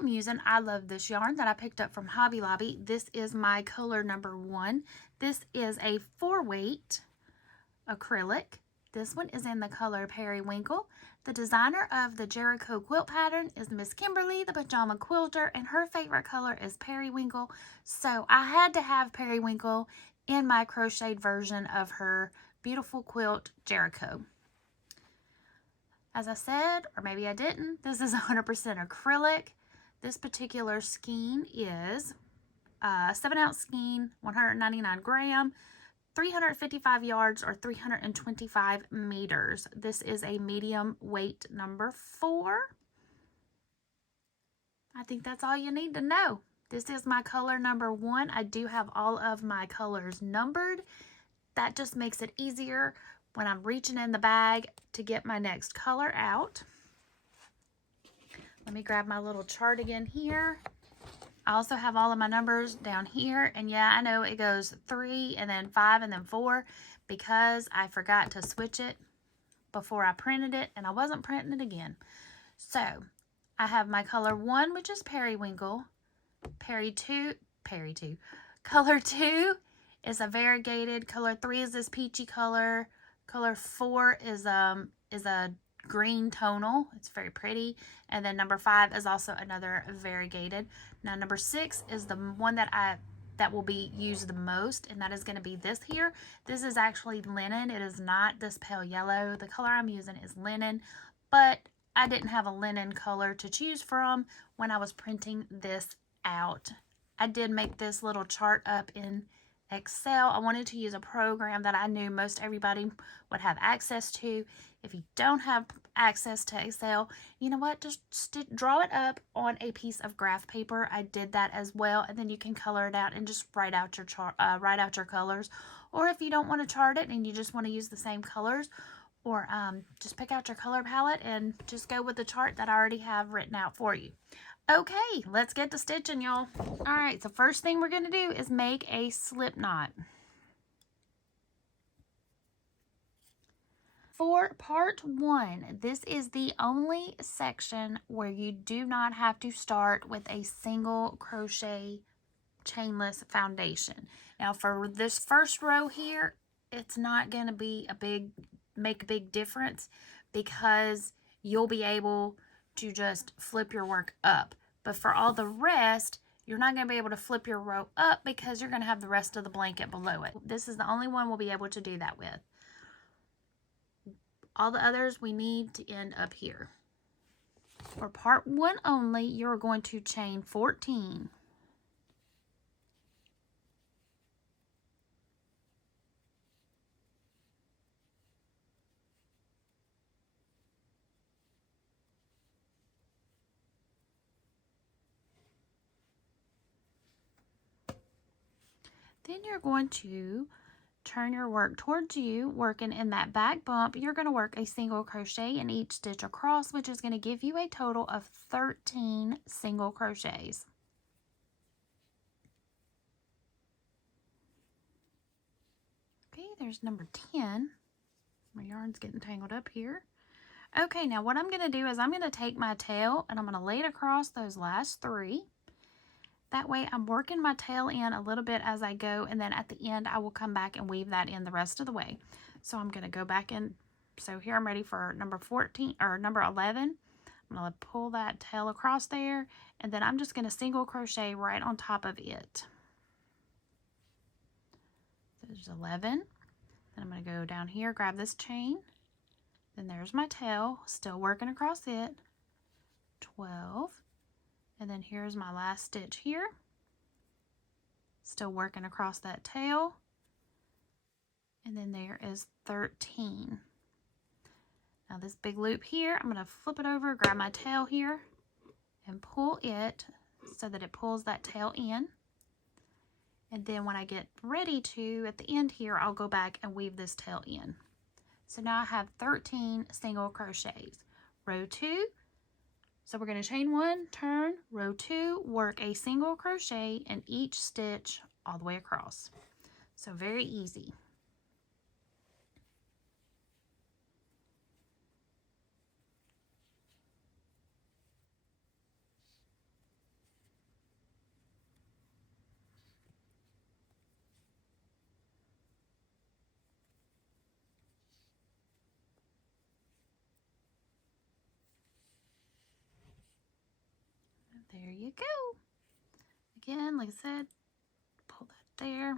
am using I Love This yarn that I picked up from Hobby Lobby. This is my color number 1. This is a 4-weight acrylic. This one is in the color Periwinkle. The designer of the Jericho quilt pattern is Miss Kimberly, the pajama quilter, and her favorite color is Periwinkle. So I had to have Periwinkle in my crocheted version of her beautiful quilt Jericho. As I said, or maybe I didn't, this is 100% acrylic. This particular skein is a 7-ounce skein, 199 gram, 355 yards or 325 meters. This is a medium weight number 4. I think that's all you need to know. This is my color number 1. I do have all of my colors numbered. That just makes it easier when I'm reaching in the bag to get my next color out. Let me grab my little chart again here. I also have all of my numbers down here, and yeah, I know it goes 3 and then 5 and then 4 because I forgot to switch it before I printed it, and I wasn't printing it again. So I have my color 1, which is Periwinkle. Color 2 is a variegated. Color 3 is this peachy color. Color 4 is a green tonal. It's very pretty. And then number 5 is also another variegated. Now number 6 is the one that will be used the most, and that is going to be this here. This is actually linen. It is not this pale yellow. The color I'm using is linen, but I didn't have a linen color to choose from when I was printing this out. I did make this little chart up in Excel. I wanted to use a program that I knew most everybody would have access to. If you don't have access to Excel, you know what, just draw it up on a piece of graph paper. I did that as well, and then you can color it out and just write out your chart, write out your colors. Or if you don't want to chart it and you just want to use the same colors, or just pick out your color palette and just go with the chart that I already have written out for you. Okay, let's get to stitching, y'all. All right, so first thing we're going to do is make a slip knot. For part 1, this is the only section where you do not have to start with a single crochet chainless foundation. Now for this first row here, it's not going to be make a big difference because you'll be able to just flip your work up. But for all the rest, you're not going to be able to flip your row up because you're going to have the rest of the blanket below it. This is the only one we'll be able to do that with. All the others we need to end up here. For part 1 only, you're going to chain 14. Then you're going to turn your work towards you, working in that back bump. You're going to work a single crochet in each stitch across, which is going to give you a total of 13 single crochets. Okay, there's number 10. My yarn's getting tangled up here. Okay, now what I'm going to do is I'm going to take my tail and I'm going to lay it across those last 3. That way I'm working my tail in a little bit as I go, and then at the end I will come back and weave that in the rest of the way. So I'm going to go back in. So here I'm ready for number 14 or number 11. I'm going to pull that tail across there, and then I'm just going to single crochet right on top of it. So there's 11. Then I'm going to go down here, grab this chain. Then there's my tail, still working across it. 12. And then here's my last stitch here. Still working across that tail. And then there is 13. Now this big loop here, I'm going to flip it over, grab my tail here, and pull it so that it pulls that tail in. And then when I get ready to, at the end here, I'll go back and weave this tail in. So now I have 13 single crochets. Row 2. So we're going to chain 1, turn, row 2, work a single crochet in each stitch all the way across. So very easy. There you go. Again, like I said, pull that there.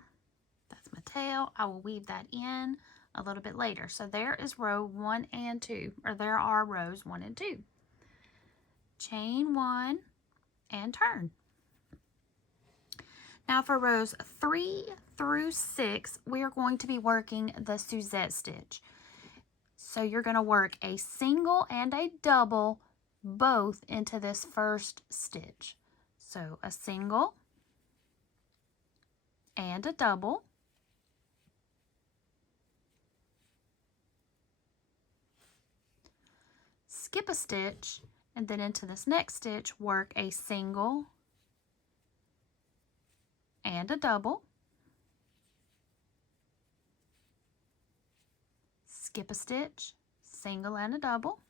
That's my tail. I will weave that in a little bit later. So there is row 1 and 2, or there are rows 1 and 2. Chain 1 and turn. Now for rows 3 through 6, we are going to be working the Suzette stitch. So you're going to work a single and a double both into this first stitch. So a single and a double. Skip a stitch, and then into this next stitch work a single and a double. Skip a stitch, single and a double.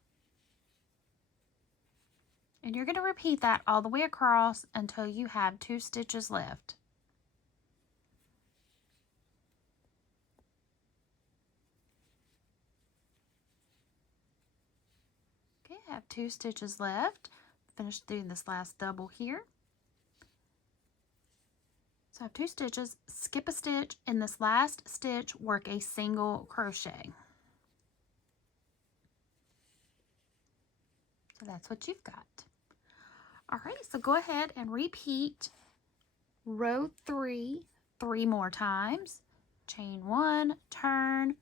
And you're going to repeat that all the way across until you have 2 stitches left. Okay, I have 2 stitches left. Finish doing this last double here. So I have 2 stitches, skip a stitch, in this last stitch work a single crochet. So that's what you've got. All right, so go ahead and repeat row 3 3 more times. Chain 1, turn,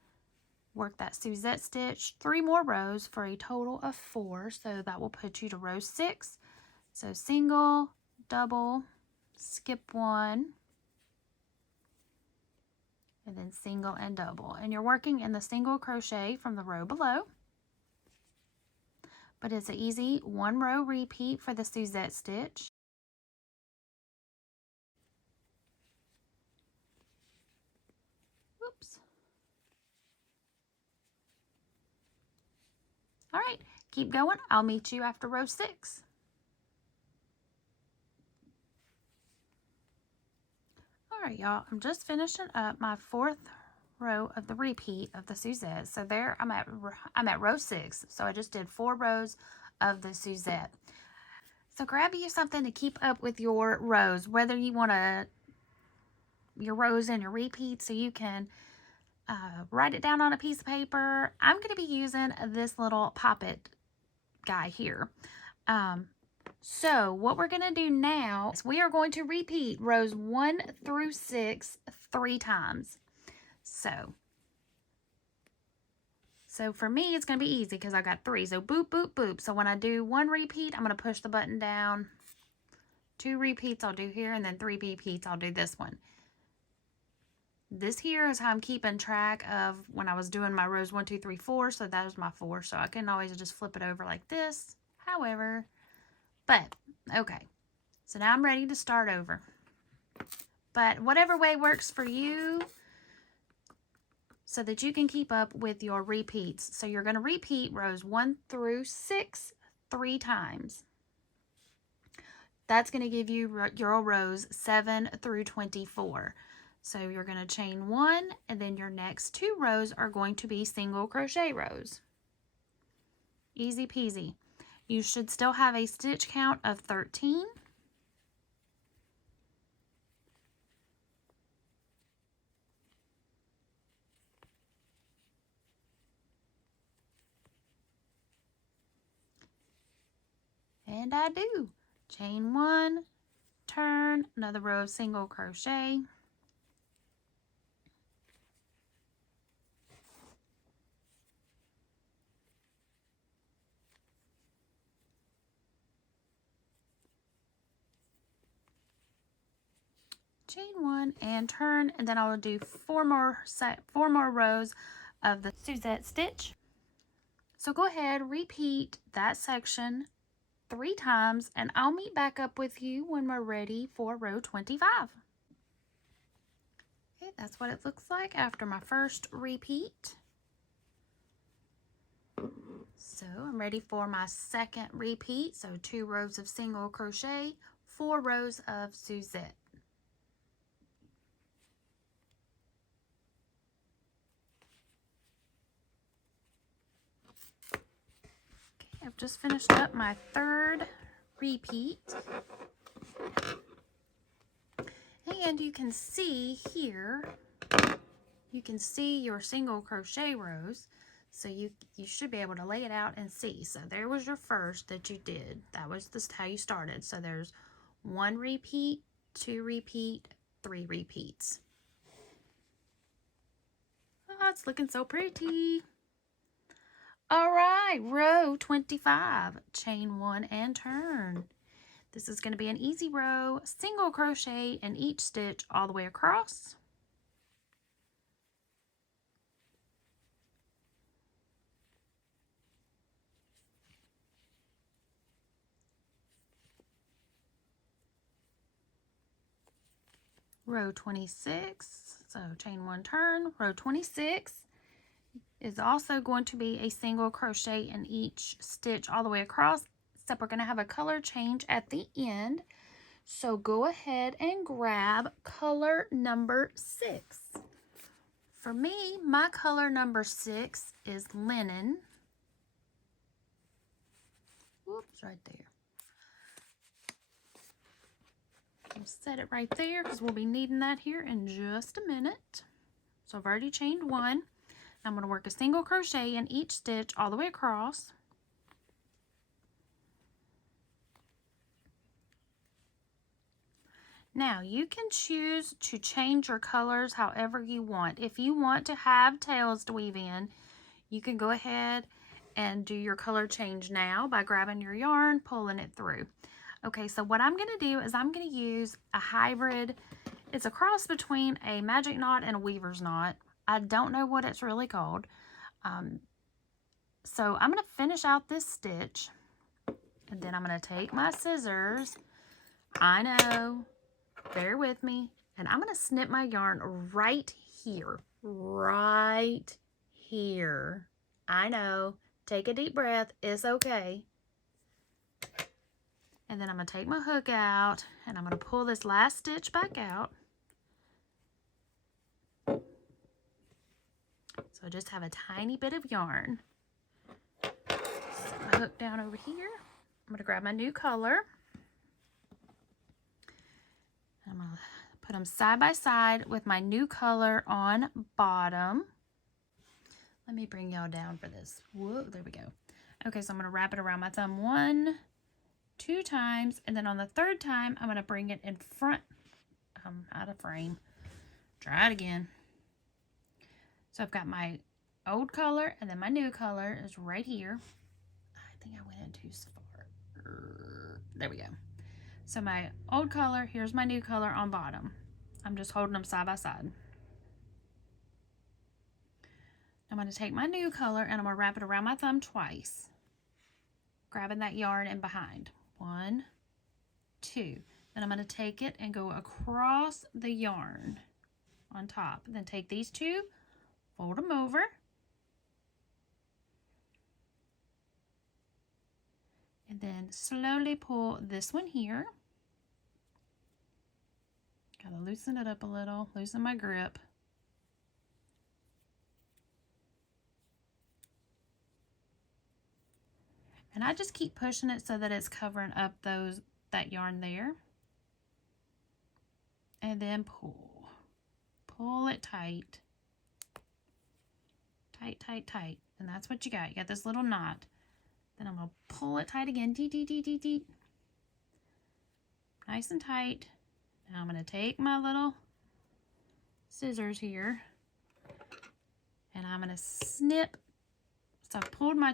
work that Suzette stitch 3 more rows for a total of 4. So that will put you to row 6. So single, double, skip 1, and then single and double. And you're working in the single crochet from the row below. But it's an easy 1 row repeat for the Suzette stitch. Whoops. All right, keep going. I'll meet you after row 6. All right, y'all, I'm just finishing up my 4th row of the repeat of the Suzette. So there I'm at row 6. So I just did 4 rows of the Suzette. So grab you something to keep up with your rows, whether you want your rows and your repeats, so you can write it down on a piece of paper. I'm going to be using this little Pop-It guy here. So what we're going to do now is we are going to repeat rows 1 through 6 3 times. So for me, it's going to be easy because I got 3. So boop, boop, boop. So when I do 1 repeat, I'm going to push the button down. 2 repeats I'll do here, and then 3 repeats I'll do this one. This here is how I'm keeping track of when I was doing my rows 1, 2, 3, 4. So that was my 4. So I can always just flip it over like this. However, but okay. So now I'm ready to start over. But whatever way works for you, so that you can keep up with your repeats. So you're going to repeat rows 1 through 6 3 times. That's going to give you your rows 7 through 24. So you're going to chain 1, and then your next 2 rows are going to be single crochet rows. Easy peasy. You should still have a stitch count of 13. And I do. Chain 1, turn, another row of single crochet. Chain 1 and turn, and then I will do 4 more rows of the Suzette stitch. So go ahead, repeat that section 3 times, and I'll meet back up with you when we're ready for row 25. Okay, that's what it looks like after my first repeat. So I'm ready for my second repeat. So 2 rows of single crochet, 4 rows of Suzette. Okay, I've just finished up my 3rd repeat. And you can see here, you can see your single crochet rows. So you should be able to lay it out and see. So there was your first that you did. That was just how you started. So there's 1 repeat, 2 repeat, 3 repeats. Oh, it's looking so pretty. All right, row 25, chain 1 and turn. This is going to be an easy row, single crochet in each stitch all the way across. Row 26, so chain 1, turn. Row 26 is also going to be a single crochet in each stitch all the way across, except we're going to have a color change at the end. So go ahead and grab color number 6. For me, my color number 6 is linen. Whoops, right there. I'll set it right there because we'll be needing that here in just a minute. So I've already chained 1. I'm going to work a single crochet in each stitch all the way across. Now you can choose to change your colors however you want. If you want to have tails to weave in, you can go ahead and do your color change now by grabbing your yarn, pulling it through. Okay, so what I'm going to do is I'm going to use a hybrid. It's a cross between a magic knot and a weaver's knot. I don't know what it's really called. So I'm going to finish out this stitch, and then I'm going to take my scissors. I know, bear with me. And I'm going to snip my yarn right here. Right here. I know. Take a deep breath. It's okay. And then I'm going to take my hook out, and I'm going to pull this last stitch back out. So I just have a tiny bit of yarn. Set my hook down over here. I'm going to grab my new color. I'm going to put them side by side with my new color on bottom. Let me bring y'all down for this. Whoa, there we go. Okay, so I'm going to wrap it around my thumb 1, 2 times, and then on the 3rd time, I'm going to bring it in front. Out of frame. Try it again. So I've got my old color, and then my new color is right here. I think I went in too far. There we go. So my old color, here's my new color on bottom. I'm just holding them side by side. I'm going to take my new color and I'm going to wrap it around my thumb twice, grabbing that yarn in behind. 1, 2. Then I'm going to take it and go across the yarn on top. Then take these 2, fold them over, and then slowly pull this one here. Gotta loosen it up a little, loosen my grip. And I just keep pushing it so that it's covering up that yarn there. And then pull. Pull it tight. Tight, tight, tight. And that's what you got. You got this little knot. Then I'm going to pull it tight again. Dee, dee, dee, dee, dee. Nice and tight. Now I'm going to take my little scissors here. And I'm going to snip. So I've pulled my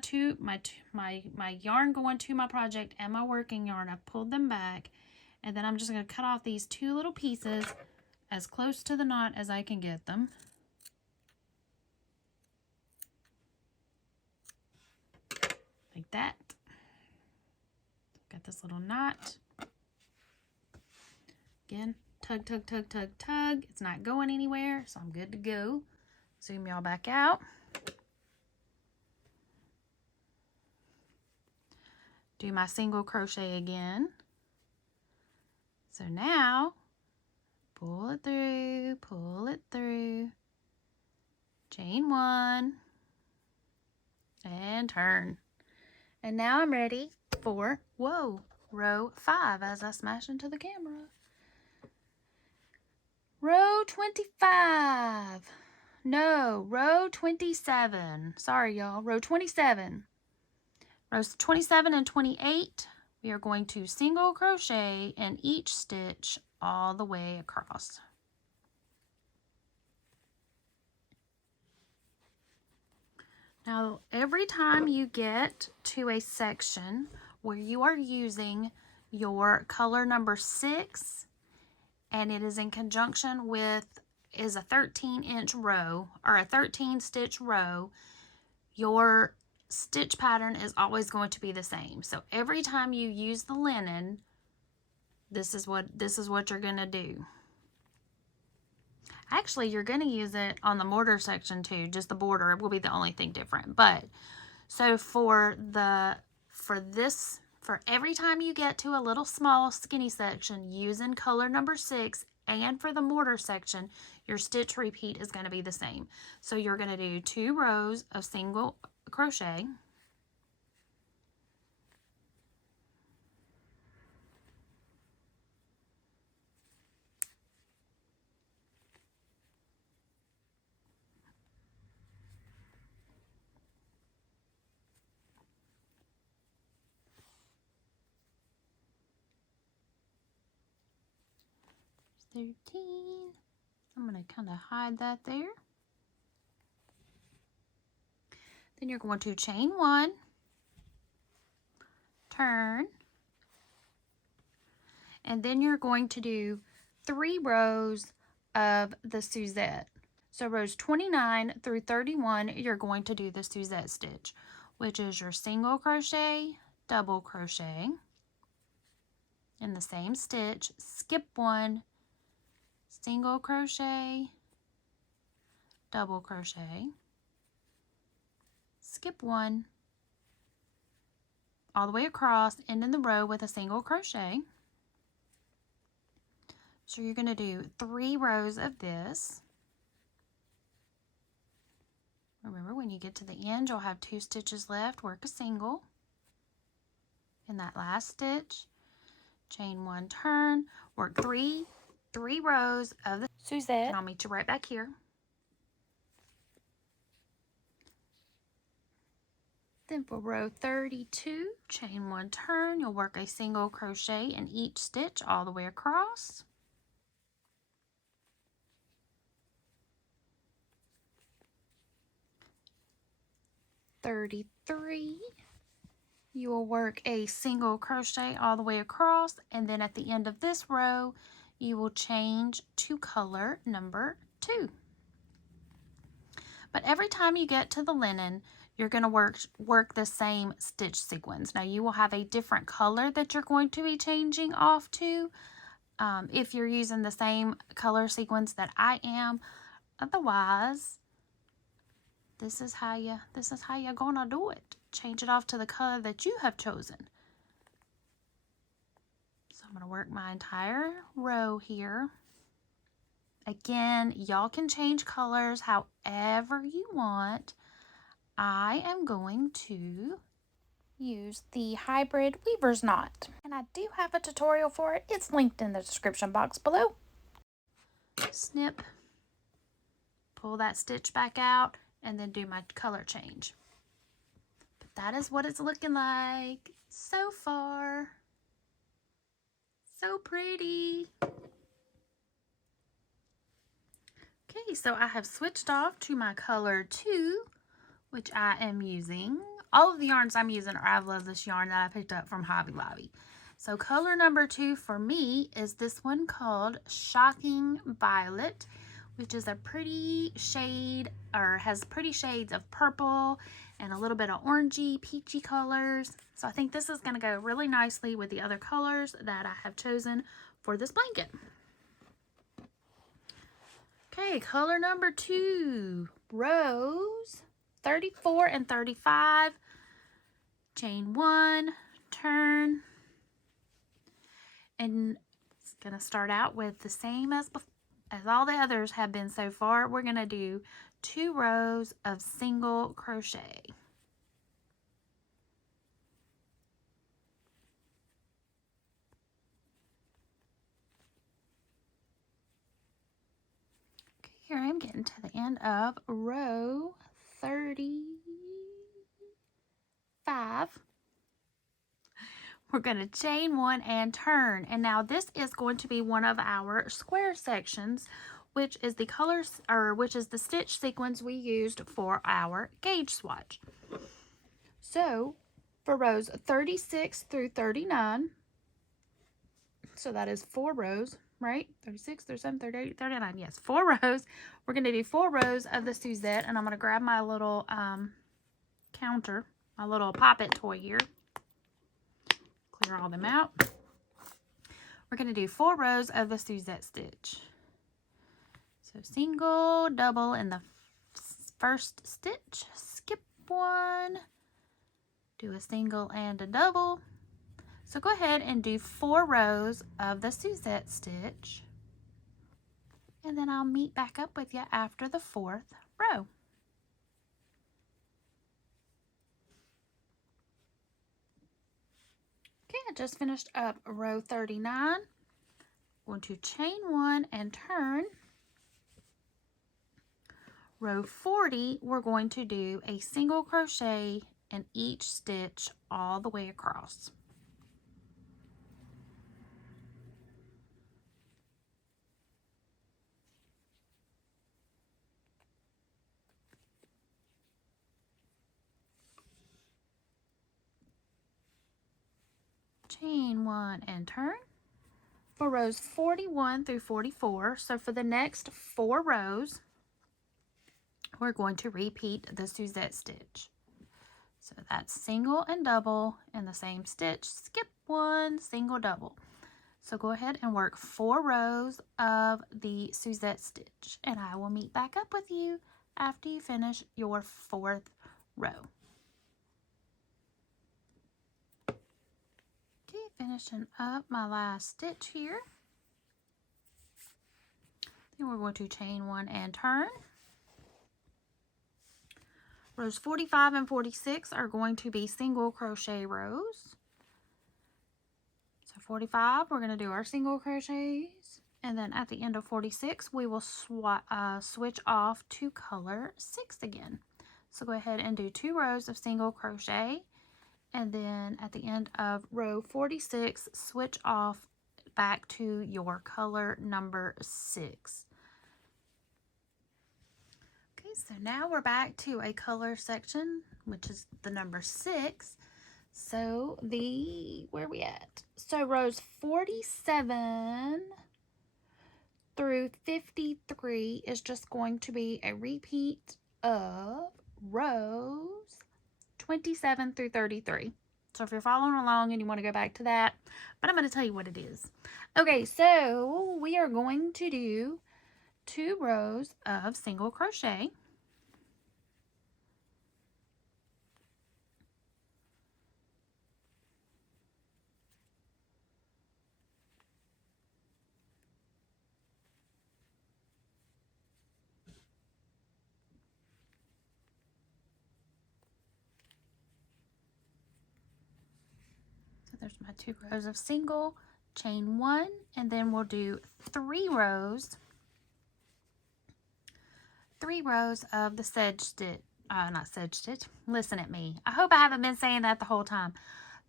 yarn going to my project and my working yarn. I've pulled them back. And then I'm just going to cut off these 2 little pieces as close to the knot as I can get them. Like that. Got this little knot. Again, tug, tug, tug, tug, tug. It's not going anywhere, so I'm good to go. Zoom y'all back out. Do my single crochet again. So now, pull it through, chain 1, and turn. And now I'm ready for, whoa, row 5 as I smash into the camera. Row 25. No, row 27. Sorry, y'all. Row 27. Rows 27 and 28, we are going to single crochet in each stitch all the way across. Now, every time you get to a section where you are using your color number 6 and it is in conjunction with is a 13-inch row or a 13-stitch row, your stitch pattern is always going to be the same. So every time you use the linen, this is what you're going to do. Actually, you're going to use it on the mortar section too. Just the border will be the only thing different. But so for every time you get to a little small skinny section using color number 6, and for the mortar section, your stitch repeat is going to be the same. So you're going to do 2 rows of single crochet. There's 13. I'm going to kind of hide that there. Then you're going to chain 1, turn, and then you're going to do 3 rows of the Suzette. So rows 29 through 31, you're going to do the Suzette stitch, which is your single crochet, double crochet in the same stitch, skip 1, single crochet, double crochet, skip 1, all the way across, end in the row with a single crochet. So you're going to do 3 rows of this. Remember, when you get to the end, you'll have 2 stitches left. Work a single in that last stitch. Chain 1, turn, work 3 rows of the Suzette, and I'll meet you right back here. Then for row 32, chain 1, turn, you'll work a single crochet in each stitch all the way across. You will work a single crochet all the way across, and then at the end of this row you will change to color number 2. But every time you get to the linen, you're going to work the same stitch sequence. Now you will have a different color that you're going to be changing off to if you're using the same color sequence that I am. Otherwise, this is how you're gonna do it. Change it off to the color that you have chosen. So I'm gonna work my entire row here. Again, y'all can change colors however you want. I am going to use the hybrid weaver's knot, and I do have a tutorial for it. It's linked in the description box below. Snip, pull that stitch back out, and then do my color change. But that is what it's looking like so far. So pretty. Okay, so I have switched off to my color 2, which I am using. All of the yarns I'm using are I've loved this yarn that I picked up from Hobby Lobby. So color number 2 for me is this one called Shocking Violet, which is a pretty shade, or has pretty shades of purple and a little bit of orangey, peachy colors. So I think this is going to go really nicely with the other colors that I have chosen for this blanket. Okay, color number 2, rows 34 and 35, chain 1, turn, and it's going to start out with the same as all the others have been so far. We're going to do 2 rows of single crochet. getting to the end of row 35. We're going to chain 1 and turn. And now this is going to be one of our square sections, which is the colors, or which is the stitch sequence we used for our gauge swatch. So for rows 36 through 39, so that is 4 rows, right? 36, 37, 38, 39, yes, 4 rows. We're going to do 4 rows of the Suzette, and I'm going to grab my little counter, my little pop-it toy here. Clear all them out. We're going to do 4 rows of the Suzette stitch. So single, double in the first stitch, skip 1, do a single and a double. So go ahead and do 4 rows of the Suzette stitch, and then I'll meet back up with you after the 4th row. Okay, I just finished up row 39. Going to chain 1 and turn. Row 40, we're going to do a single crochet in each stitch all the way across. Chain 1 and turn. For rows 41 through 44, so for the next 4 rows, we're going to repeat the Suzette stitch. So that's single and double in the same stitch, skip 1, single, double. So go ahead and work 4 rows of the Suzette stitch, and I will meet back up with you after you finish your 4th row. Okay, finishing up my last stitch here. Then we're going to chain 1 and turn. Rows 45 and 46 are going to be single crochet rows. So 45, we're going to do our single crochets, and then at the end of 46, we will switch off to color 6 again. So go ahead and do 2 rows of single crochet, and then at the end of row 46, switch off back to your color number 6. Okay, so now we're back to a color section, which is the number 6. So where are we at? So rows 47 through 53 is just going to be a repeat of rows 27 through 33. So if you're following along and you want to go back to that, but I'm going to tell you what it is. Okay, so we are going to do 2 rows of single crochet. There's my 2 rows of single, chain 1, and then we'll do 3 rows of the sedge stitch, not sedge stitch, listen at me. I hope I haven't been saying that the whole time.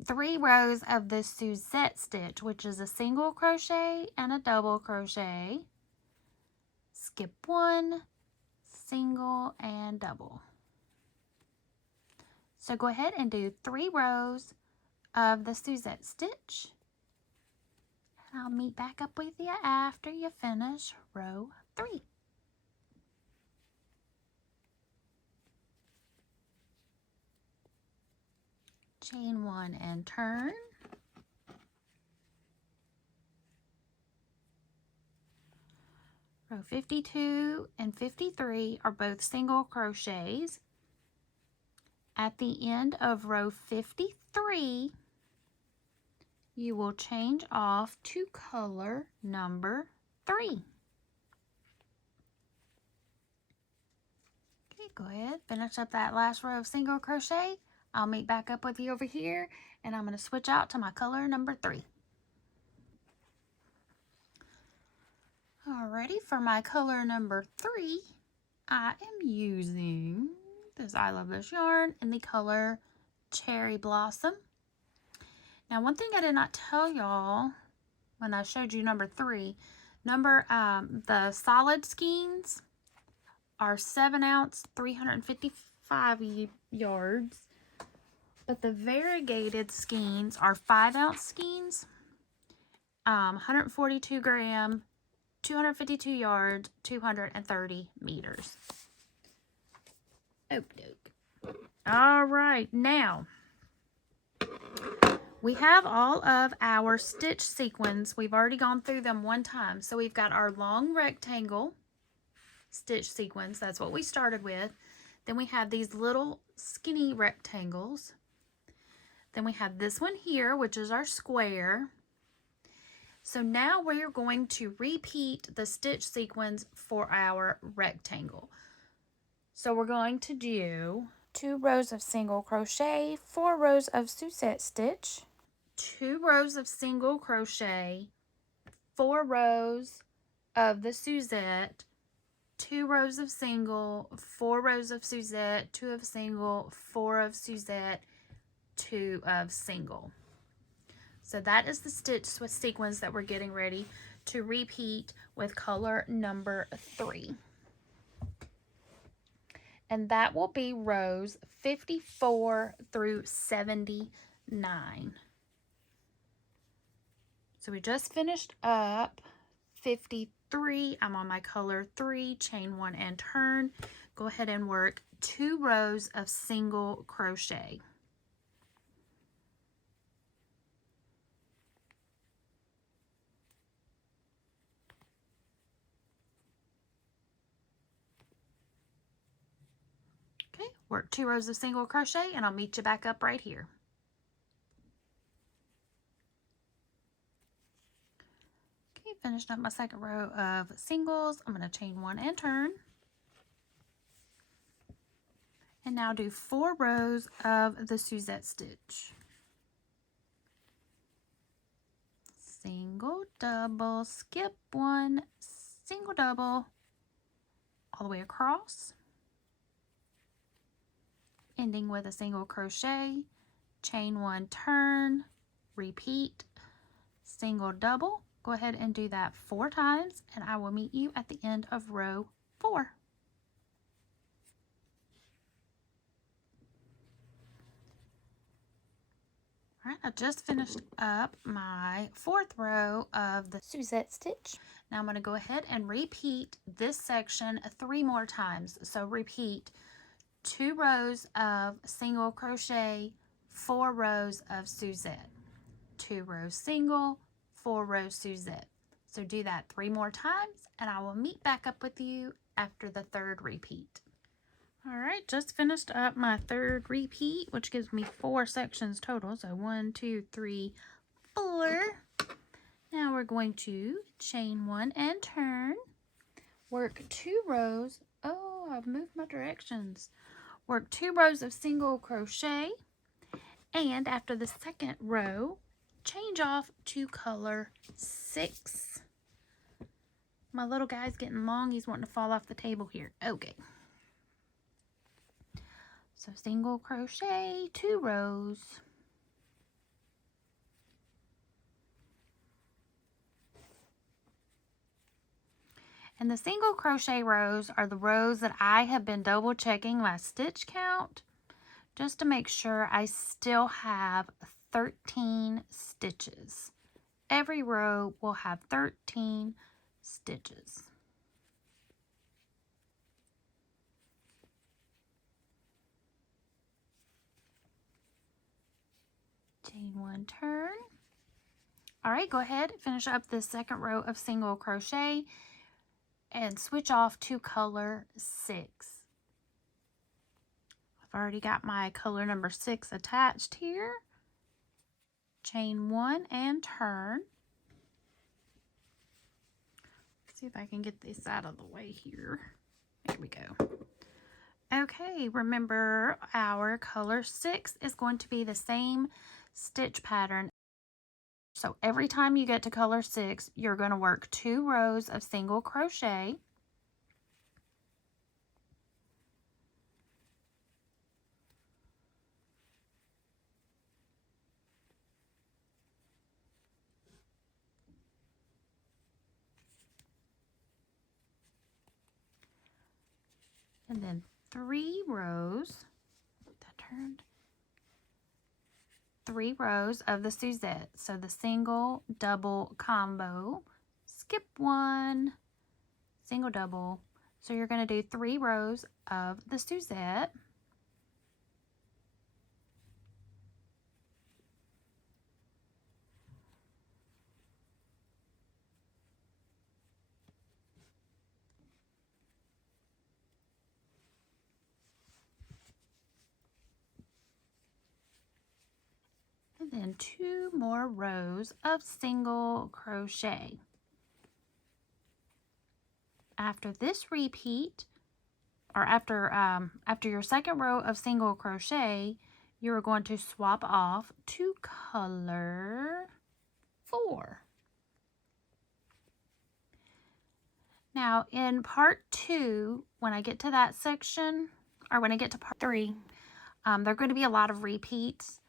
3 rows of the Suzette stitch, which is a single crochet and a double crochet, skip 1, single, and double. So go ahead and do 3 rows of the Suzette stitch, and I'll meet back up with you after you finish row 3. Chain 1 and turn. Row 52 and 53 are both single crochets. At the end of row 53, you will change off to color number 3. Okay, go ahead, finish up that last row of single crochet. I'll meet back up with you over here, and I'm going to switch out to my color number 3. Alrighty, for my color number 3, I am using this I Love This yarn in the color Cherry Blossom. Now, one thing I did not tell y'all when I showed you number 3, the solid skeins are 7-ounce, 355 yards, but the variegated skeins are 5-ounce skeins, 142 gram, 252 yards, 230 meters. Okie doke. All right, now we have all of our stitch sequins. We've already gone through them one time. So we've got our long rectangle stitch sequins. That's what we started with. Then we have these little skinny rectangles. Then we have this one here, which is our square. So now we're going to repeat the stitch sequence for our rectangle. So we're going to do 2 rows of single crochet, 4 rows of Suzette stitch, 2 rows of single crochet, 4 rows of the Suzette, 2 rows of single, 4 rows of Suzette, 2 of single, 4 of Suzette, 2 of single. So that is the stitch sequence that we're getting ready to repeat with color number 3. And that will be rows 54 through 79. So we just finished up 53. I'm on my color 3, chain 1 and turn. Go ahead and work 2 rows of single crochet. Okay, work 2 rows of single crochet and I'll meet you back up right here. Okay, finished up my second row of singles. I'm going to chain 1 and turn. And now do 4 rows of the Suzette stitch. Single, double, skip 1, single, double, all the way across, ending with a single crochet, chain 1, turn, repeat, single, double. Go ahead and do that 4 times, and I will meet you at the end of row 4. All right, I just finished up my 4th row of the Suzette stitch. Now I'm going to go ahead and repeat this section 3 more times. So repeat 2 rows of single crochet, 4 rows of Suzette, 2 rows single, 4 rows Suzette. So do that 3 more times and I will meet back up with you after the 3rd repeat. All right, just finished up my 3rd repeat, which gives me 4 sections total. So 1, 2, 3, 4. Now we're going to chain 1 and turn, work 2 rows. Oh, I've moved my directions. Work 2 rows of single crochet, and after the 2nd row, change off to color 6. My little guy's getting long. He's wanting to fall off the table here. Okay. So single crochet, 2 rows. And the single crochet rows are the rows that I have been double checking my stitch count just to make sure I still have 13 stitches. Every row will have 13 stitches. Chain 1, turn. All right, go ahead, finish up this 2nd row of single crochet and switch off to color 6. I've already got my color number 6 attached here. Chain 1 and turn. Let's see if I can get this out of the way here. There we go. Okay, remember our color 6 is going to be the same stitch pattern. So every time you get to color 6, you're going to work 2 rows of single crochet. and then 3 rows, that turned, 3 rows of the Suzette. So the single, double combo, skip 1, single, double. So you're going to do 3 rows of the Suzette. And then 2 more rows of single crochet. After this repeat, or after your second row of single crochet, you're going to swap off to color 4. Now in part 2, when I get to that section, or when I get to part 3, there are going to be a lot of repeats,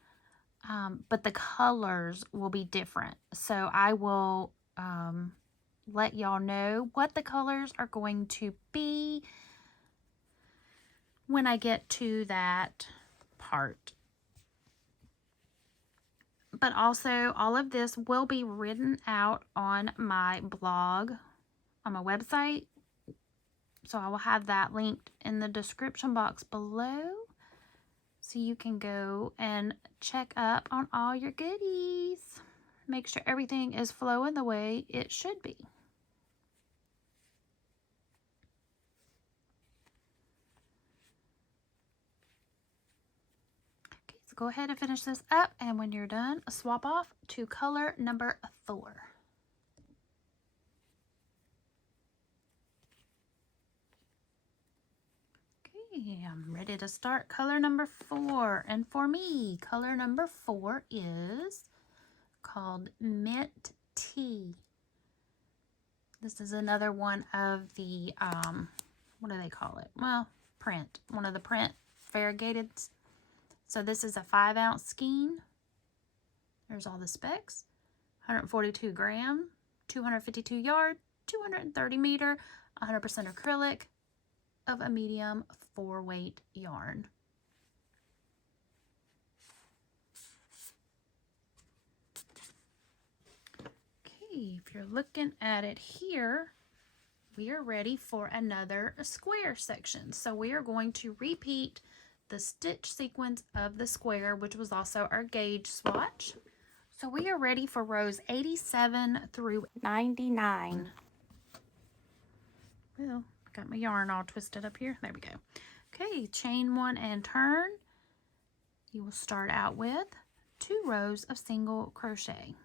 but the colors will be different. So I will let y'all know what the colors are going to be when I get to that part. But also, all of this will be written out on my blog, on my website. So I will have that linked in the description box below, so you can go and check up on all your goodies. Make sure everything is flowing the way it should be. Okay, so go ahead and finish this up, and when you're done, swap off to color number 4. Okay, I'm ready to start color number 4, and for me, color number 4 is called Mint Tea. This is another one of the, what do they call it? Well, print. One of the print variegated. So this is a 5-ounce skein. There's all the specs. 142 gram, 252 yard, 230 meter, 100% acrylic of a medium 4-weight yarn. Okay, if you're looking at it here, we are ready for another square section. So we are going to repeat the stitch sequence of the square, which was also our gauge swatch. So we are ready for rows 87 through 99. Well, got my yarn all twisted up here. There we go. Okay, chain 1 and turn. You will start out with 2 rows of single crochet.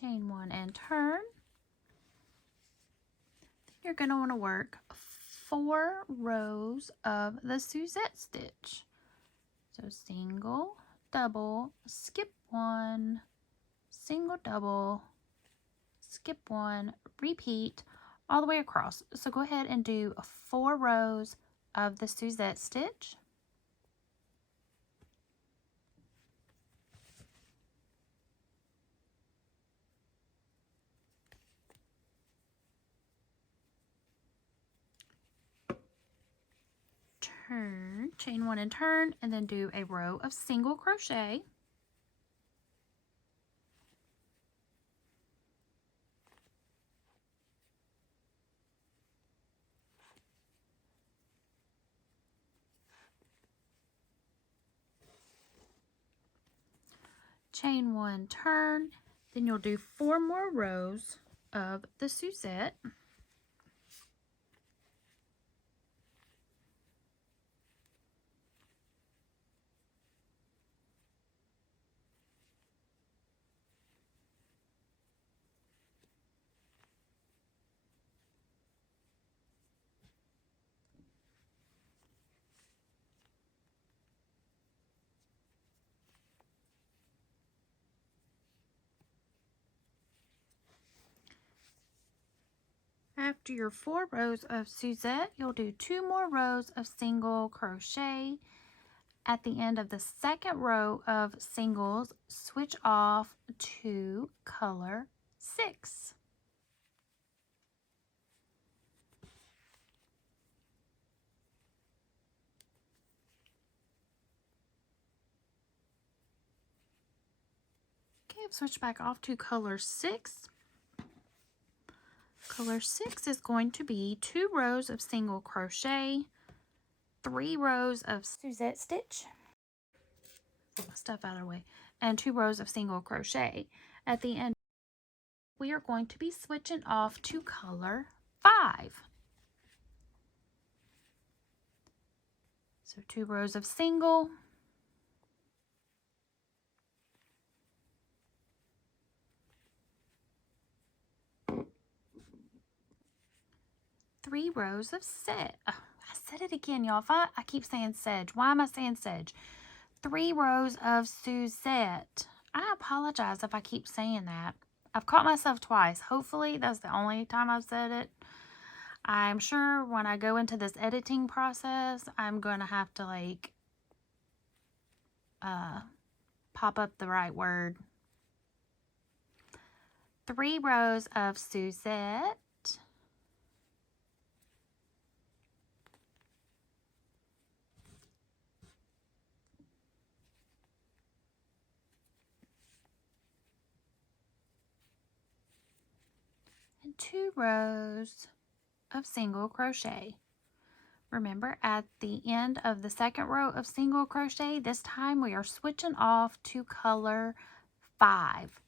Chain 1 and turn. You're going to want to work 4 rows of the Suzette stitch. So single, double, skip 1, single, double, skip 1, repeat all the way across. So go ahead and do 4 rows of the Suzette stitch. Turn, chain 1 and turn, and then do a row of single crochet. Chain 1, turn, then you'll do 4 more rows of the Suzette. After your 4 rows of Suzette, you'll do 2 more rows of single crochet. At the end of the second row of singles, switch off to color 6. Okay, I've switched back off to color 6. Color 6 is going to be 2 rows of single crochet, 3 rows of Suzette stitch, put my stuff out of the way, and 2 rows of single crochet. At the end, we are going to be switching off to color 5. So 2 rows of single, 3 rows of sedge. Oh, I said it again, y'all. I keep saying sedge. Why am I saying sedge? 3 rows of Suzette. I apologize if I keep saying that. I've caught myself twice. Hopefully that's the only time I've said it. I'm sure when I go into this editing process, I'm going to have to like pop up the right word. 3 rows of Suzette. And 2 rows of single crochet. Remember, at the end of the second row of single crochet, this time we are switching off to color 5.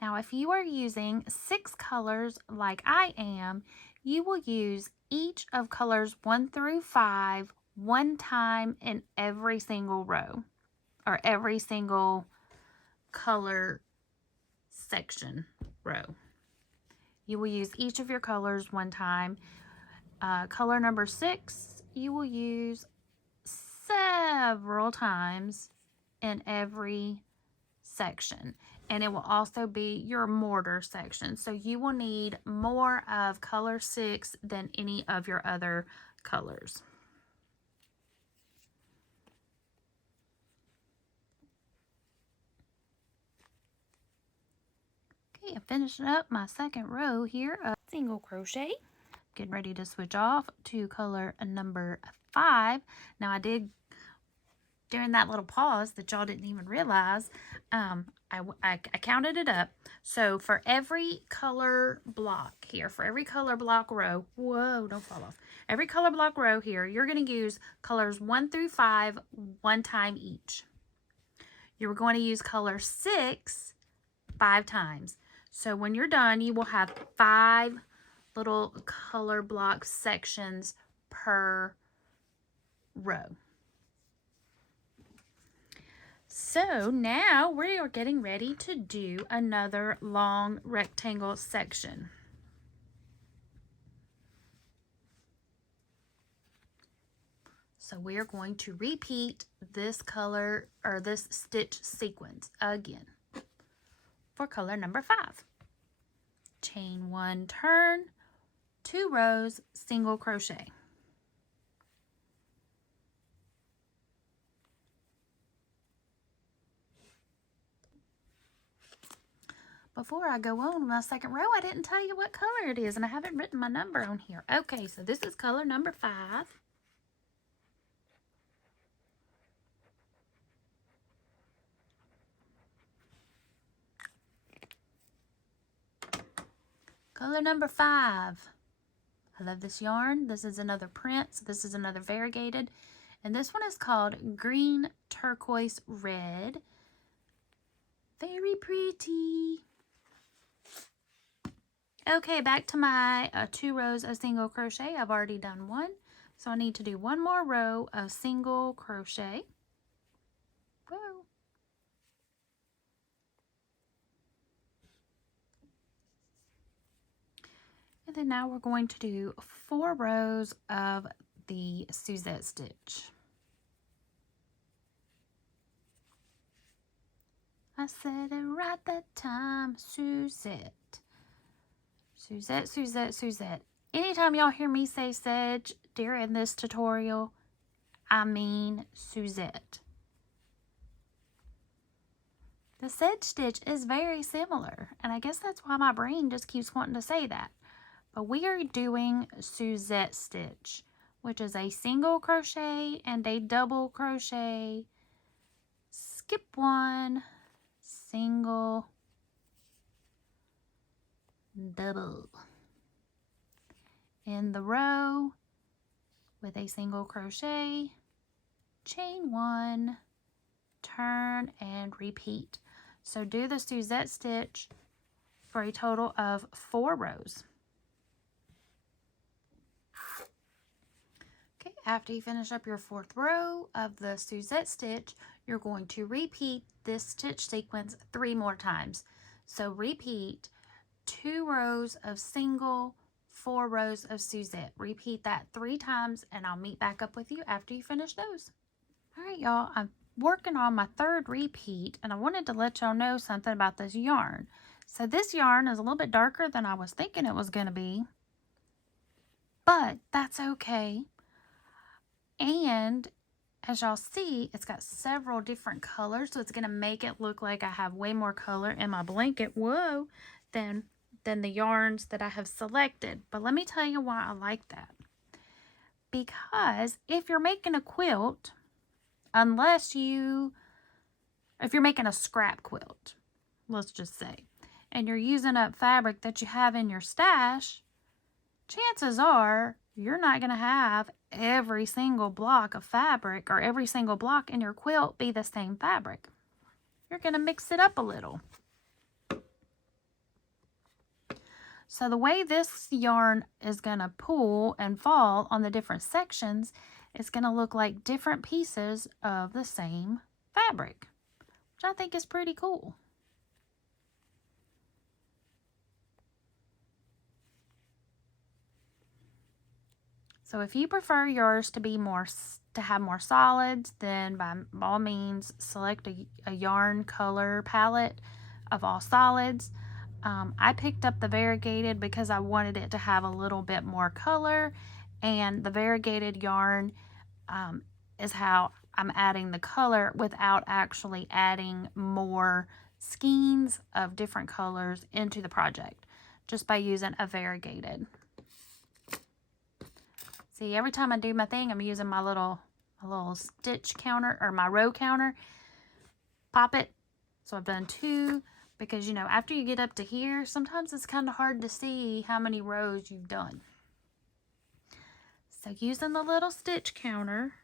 Now, if you are using 6 colors like I am, you will use each of colors 1 through 5 one time in every single row, or every single color section row. You will use each of your colors one time. Color number 6, you will use several times in every section, and it will also be your mortar section, so you will need more of color 6 than any of your other colors. Okay, I'm finishing up my second row here of single crochet. Getting ready to switch off to color number 5. Now I did, during that little pause that y'all didn't even realize, I counted it up. So for every color block here, for every color block row, whoa, don't fall off. Every color block row here, you're going to use colors 1 through 5 one time each. You're going to use color 6 5 times. So when you're done, you will have 5 little color block sections per row. So now we are getting ready to do another long rectangle section. So we are going to repeat this color or this stitch sequence again for color number 5. Chain 1, turn, 2 rows, single crochet. Before I go on with my second row, I didn't tell you what color it is, and I haven't written my number on here. Okay, so this is color number 5. Color number 5. I love this yarn. This is another print, so this is another variegated. And this one is called Green Turquoise Red. Very pretty. Okay, back to my 2 rows of single crochet. I've already done 1, so I need to do 1 more row of single crochet. Whoa. And then now we're going to do 4 rows of the Suzette stitch. I said it right that time, Suzette. Suzette, Suzette, Suzette. anytime y'all hear me say sedge during this tutorial, I mean Suzette. The sedge stitch is very similar, and I guess that's why my brain just keeps wanting to say that. But we are doing Suzette stitch, which is a single crochet and a double crochet, skip one, single, double. In the row with a single crochet, chain one, turn, and repeat. So do the Suzette stitch for a total of 4 rows. Okay, after you finish up your 4th row of the Suzette stitch, you're going to repeat this stitch sequence 3 more times. So repeat 2 rows of single, 4 rows of Suzette. Repeat that 3 times, and I'll meet back up with you after you finish those. All right, y'all, I'm working on my 3rd repeat, and I wanted to let y'all know something about this yarn. So this yarn is a little bit darker than I was thinking it was going to be, but that's okay. And as y'all see, it's got several different colors, so it's going to make it look like I have way more color in my blanket, whoa, than the yarns that I have selected. But let me tell you why I like that. Because if you're making a quilt, if you're making a scrap quilt, let's just say, and you're using up fabric that you have in your stash, chances are you're not going to have every single block of fabric or every single block in your quilt be the same fabric. You're going to mix it up a little. So the way this yarn is going to pull and fall on the different sections is going to look like different pieces of the same fabric, which I think is pretty cool. So if you prefer yours to be have more solids, then by all means select a yarn color palette of all solids. I picked up the variegated because I wanted it to have a little bit more color, and the variegated yarn is how I'm adding the color without actually adding more skeins of different colors into the project, just by using a variegated. See, every time I do my thing, I'm using my little stitch counter, or my row counter. Pop it. So I've done 2, because, you know, after you get up to here, sometimes it's kind of hard to see how many rows you've done. So using the little stitch counter,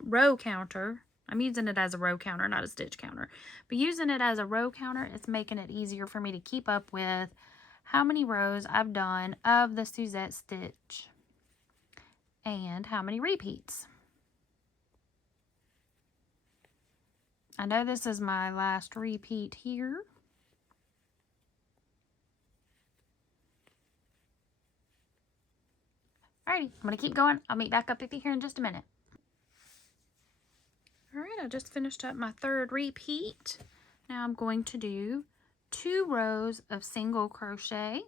row counter, I'm using it as a row counter, not a stitch counter, but using it as a row counter, it's making it easier for me to keep up with how many rows I've done of the Suzette stitch and how many repeats. I know this is my last repeat here. Alrighty, I'm going to keep going. I'll meet back up with you here in just a minute. Alright, I just finished up my 3rd repeat. Now I'm going to do 2 rows of single crochet.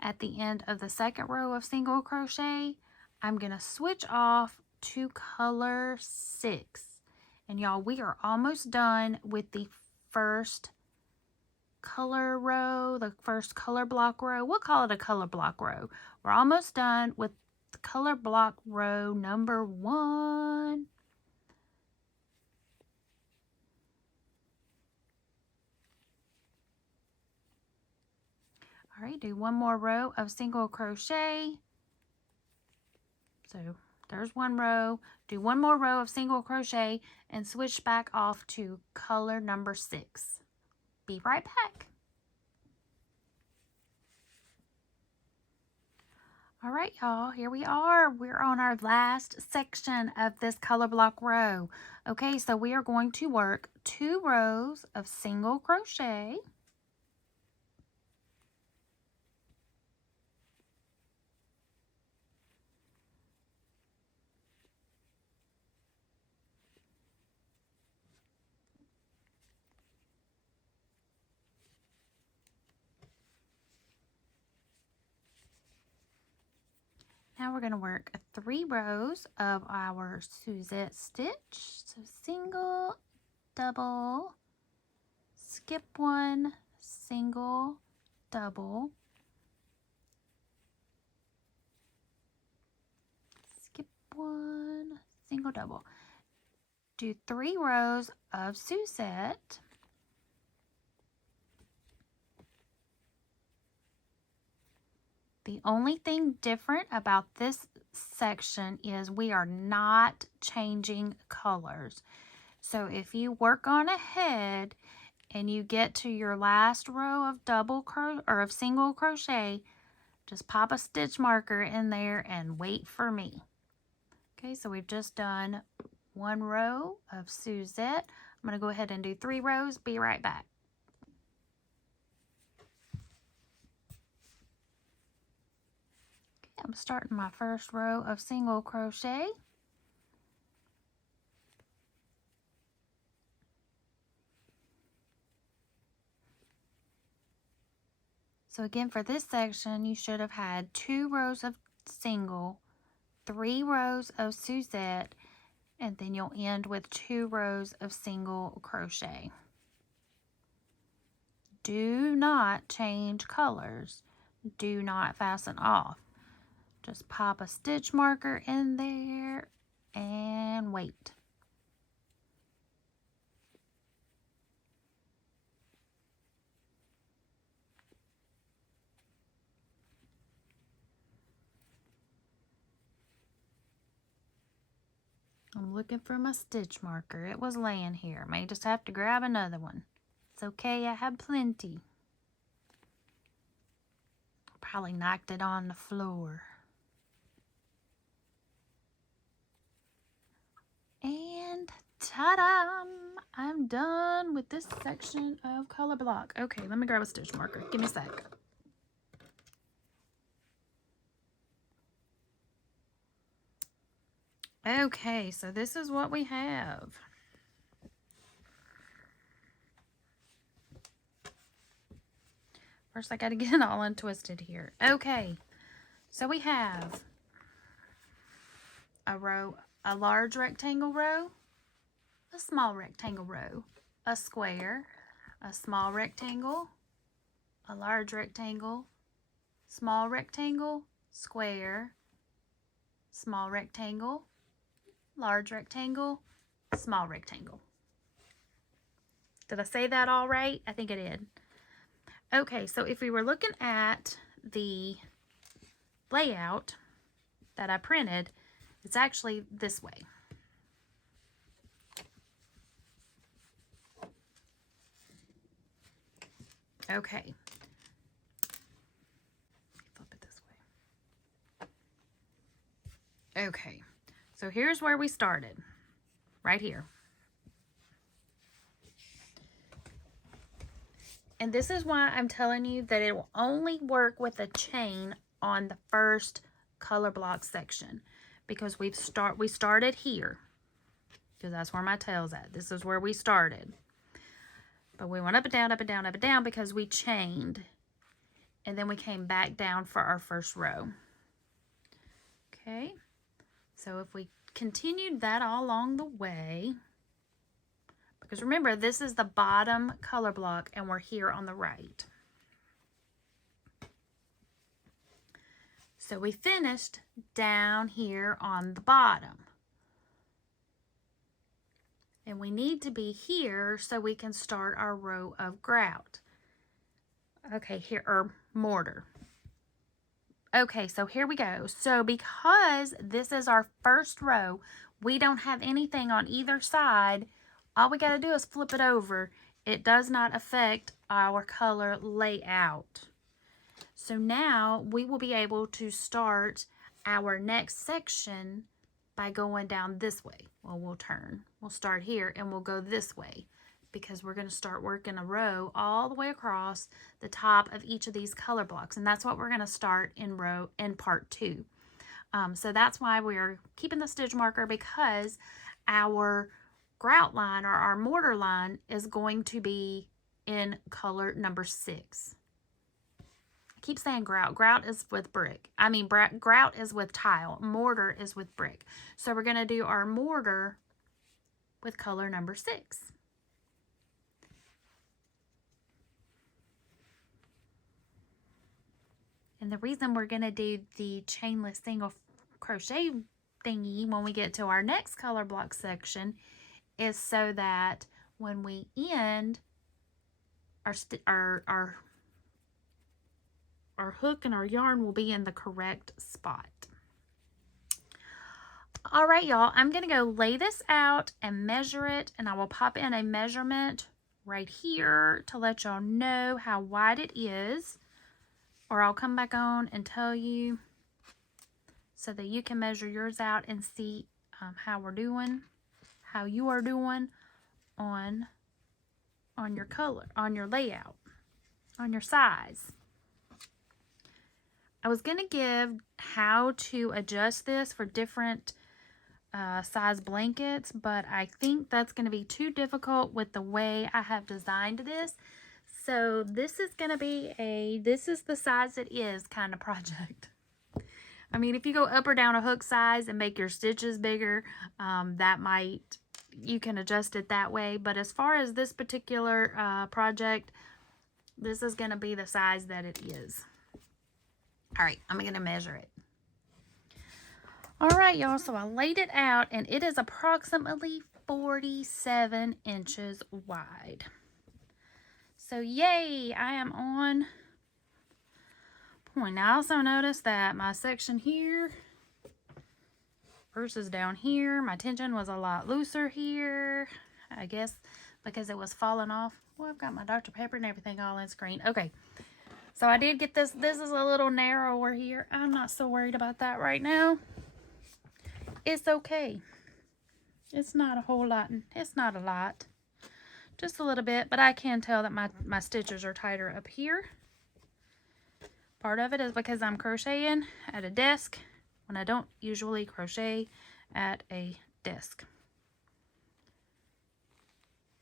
At the end of the 2nd row of single crochet, I'm going to switch off to color 6. And y'all, we are almost done with the first color row, the first color block row. We'll call it a color block row. We're almost done with the color block row number 1. All right, do 1 more row of single crochet. So there's 1 row. Do 1 more row of single crochet and switch back off to color number 6. Be right back. All right, y'all, here we are. We're on our last section of this color block row. Okay, so we are going to work 2 rows of single crochet. Now we're going to work 3 rows of our Suzette stitch. So single, double, skip 1, single, double, skip 1, single, double. Do 3 rows of Suzette. The only thing different about this section is we are not changing colors. So if you work on ahead and you get to your last row of of single crochet, just pop a stitch marker in there and wait for me. Okay, so we've just done 1 row of Suzette. I'm going to go ahead and do 3 rows. Be right back. I'm starting my first row of single crochet. So again, for this section, you should have had 2 rows of single, 3 rows of Suzette, and then you'll end with 2 rows of single crochet. Do not change colors. Do not fasten off. Just pop a stitch marker in there and wait. I'm looking for my stitch marker. It was laying here. May just have to grab another one. It's okay, I have plenty. Probably knocked it on the floor. And ta-da! I'm done with this section of color block. Okay, let me grab a stitch marker. Give me a sec. Okay, so this is what we have. First, I got to get it all untwisted here. Okay, so we have a row, a large rectangle row, a small rectangle row, a square, a small rectangle, a large rectangle, small rectangle, square, small rectangle, large rectangle, small rectangle. Did I say that all right? I think I did. Okay, so if we were looking at the layout that I printed, it's actually this way. Okay. Flip it this way. Okay, so here's where we started, right here. And this is why I'm telling you that it will only work with a chain on the first color block section, because we started here, because that's where my tail's at. This is where we started. But we went up and down, up and down, up and down, because we chained. And then we came back down for our first row. Okay, so if we continued that all along the way, because remember, this is the bottom color block and we're here on the right. So we finished down here on the bottom. And we need to be here so we can start our row of grout. Okay, here, or mortar. Okay, so here we go. So because this is our first row, we don't have anything on either side. All we got to do is flip it over. It does not affect our color layout. So now we will be able to start our next section by going down this way. Well, we'll turn. We'll start here and we'll go this way, because we're going to start working a row all the way across the top of each of these color blocks. And that's what we're going to start in part 2. So that's why we're keeping the stitch marker, because our grout line, or our mortar line, is going to be in color number 6. I keep saying grout. Grout is with brick. I mean, grout is with tile. Mortar is with brick. So we're going to do our mortar with color number 6. And the reason we're going to do the chainless single crochet thingy when we get to our next color block section is so that when we end, our hook and our yarn will be in the correct spot. All right, y'all, I'm going to go lay this out and measure it, and I will pop in a measurement right here to let y'all know how wide it is, or I'll come back on and tell you so that you can measure yours out and see how you are doing on your color, on your layout, on your size. I was going to give how to adjust this for different size blankets, but I think that's going to be too difficult with the way I have designed this. So this is going to be this is the size it is kind of project. I mean, if you go up or down a hook size and make your stitches bigger, you can adjust it that way. But as far as this particular project, this is going to be the size that it is. All right, I'm going to measure it. All right, y'all, so I laid it out, and it is approximately 47 inches wide. So, yay, I am on point. Now, I also noticed that my section here versus down here, my tension was a lot looser here. I guess because it was falling off. Well, I've got my Dr. Pepper and everything all in screen. Okay, so I did get this. This is a little narrower here. I'm not so worried about that right now. It's okay. It's not a whole lot. It's not a lot. Just a little bit, but I can tell that my stitches are tighter up here. Part of it is because I'm crocheting at a desk when I don't usually crochet at a desk.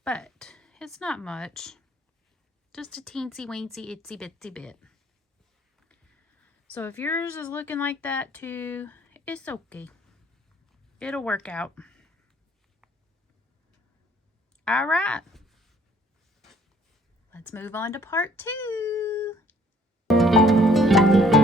But it's not much. Just a teensy weensy itsy bitsy bit. So if yours is looking like that too, it's okay. It'll work out. All right. Let's move on to part 2.